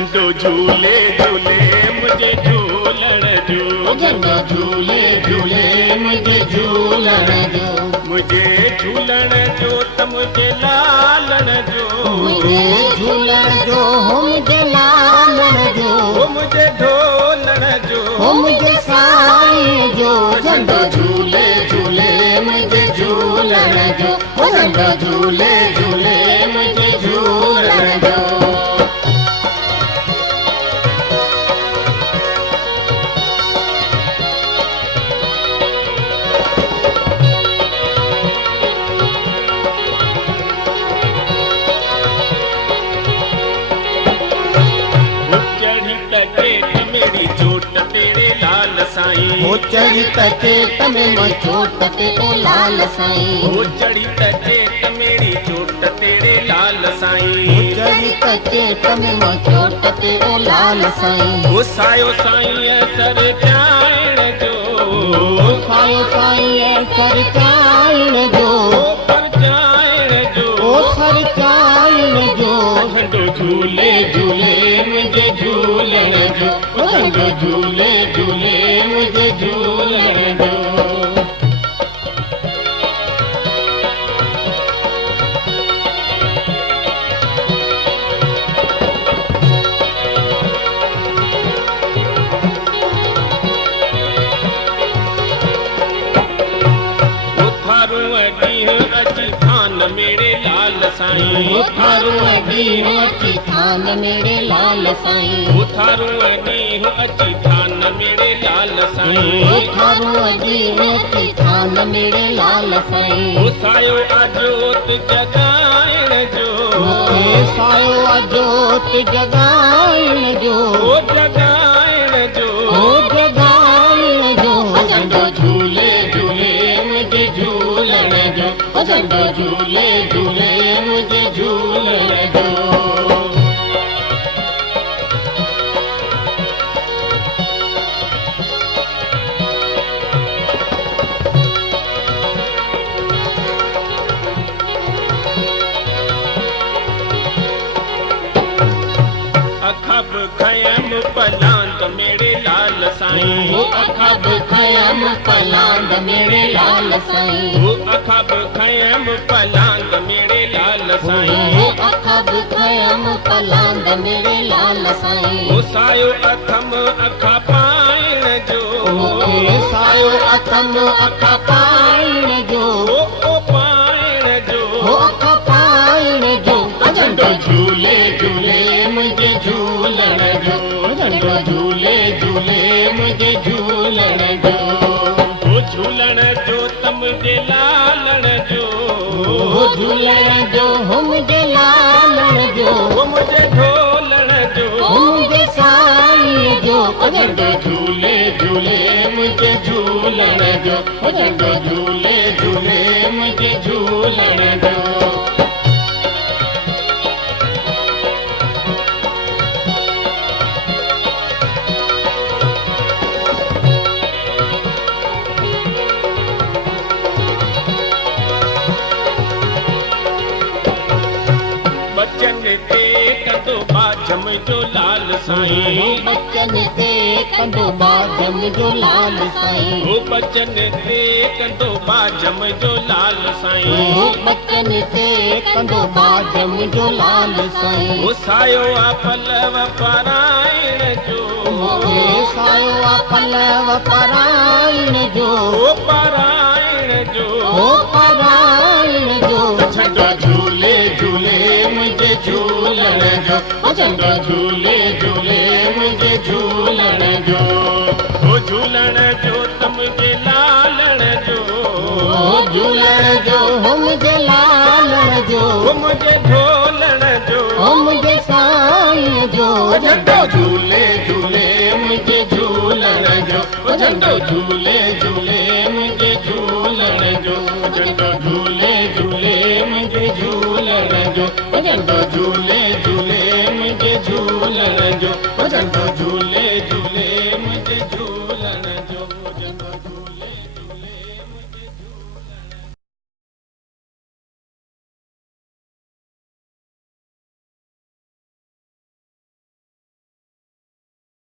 झंडो झूले झूले मुझे झूलण जो, झंडो झूले झूले मुझे झूलण जो, मुझे झूलण जो त मुझे लालण जो, मुझे झूलण जो हो मुझे लालण जो, हो मुझे ढोलण जो, हो मुझे साईं जो। झंडो झूले झूले मुझे झूलण जो, झंडो झूले झूले मुझे झूलण जो। मेरी चोट तेरे लाल साईं, हो चढ़ी तके तमे मां चोट ते ओ लाल साईं, हो चढ़ी तके मेरी चोट तेरे लाल साईं, हो चढ़ी तके तमे मां चोट ते ओ लाल साईं। हो सायो साईं सर चाइण जो, हो सायो साईं सर चाइण जो, हो पर चाइण जो, ओ सर चाइण जो। झंडो झूले झूले मुझे झूलण जो, झंडो झूले झूले मुझे झूलण जो। अची थान मेरे लाल साईं, थारू ॾींहुं अची थान मेरे लाल साईं, थारू ॾींहुं अची थान मेरे लाल साईं, थारू ॾींहुं अची थान मेरे लाल साईं। हो सायो अजोत जगाइण जो, सायो अजोत जगाइण जो, हो जगाइण जो, हो जगाइण जो। झंडो झूले झूले मुझे झूलण जो, झंडो झूले झूले मुझे झूलण जो। अखब खयम पलांद मेरे लाल साईं, हो अखब खयम पलांद मेरे लाल साईं, हो अखब खयम पलांद मेरे लाल साईं, हो अखब खयम पलांद मेरे लाल साईं। हो सायो अथम अखा पाइण जो, सायो अथम अखा पाइण जो, ओ पाइण जो, हो अखा पाइण जो। झंडो झूले झूले मुझे झूलण जो, झंडो झूले झूले मुझे झूलण जो। हो झूलण जो त मुझे लालण जो, हो झूलण जो हो मुझे लालण जो, हो मुझे ढोलण जो, हो मुझे साईं जो। झंडो झूले झूले मुझे झूलण जो, झंडो झूले झूले मुझे झूलण जो। बचन ते कंदो बाजम जो लाल साईं, बचन ते कंदो बाजम जो लाल साईं, हो बचन ते कंदो बाजम जो लाल साईं, हो बचन ते कंदो बाजम जो लाल साईं। हो सायो आ पलव पारायण जो, सायो आ पलव पारायण जो, हो पारायण जो, हो पारायण जो। झंडो झूले झूले मुझे झूलण जो, झंडो झूले झूले मुझे झूलण जो, हो झूलण जो त मुझे लालण जो, हो झूलण जो हो मुझे लालण जो, हो मुझे ढोलण जो, हो मुझे साईं जो। झंडो झूले झूले मुझे झूलण जो, झंडो झूले झूले मुझे झूलण जो, झंडो झूले झूले मुझे झूलण जो, झंडो झूले झूले मुझे झूलण जो, झंडो झूले झूले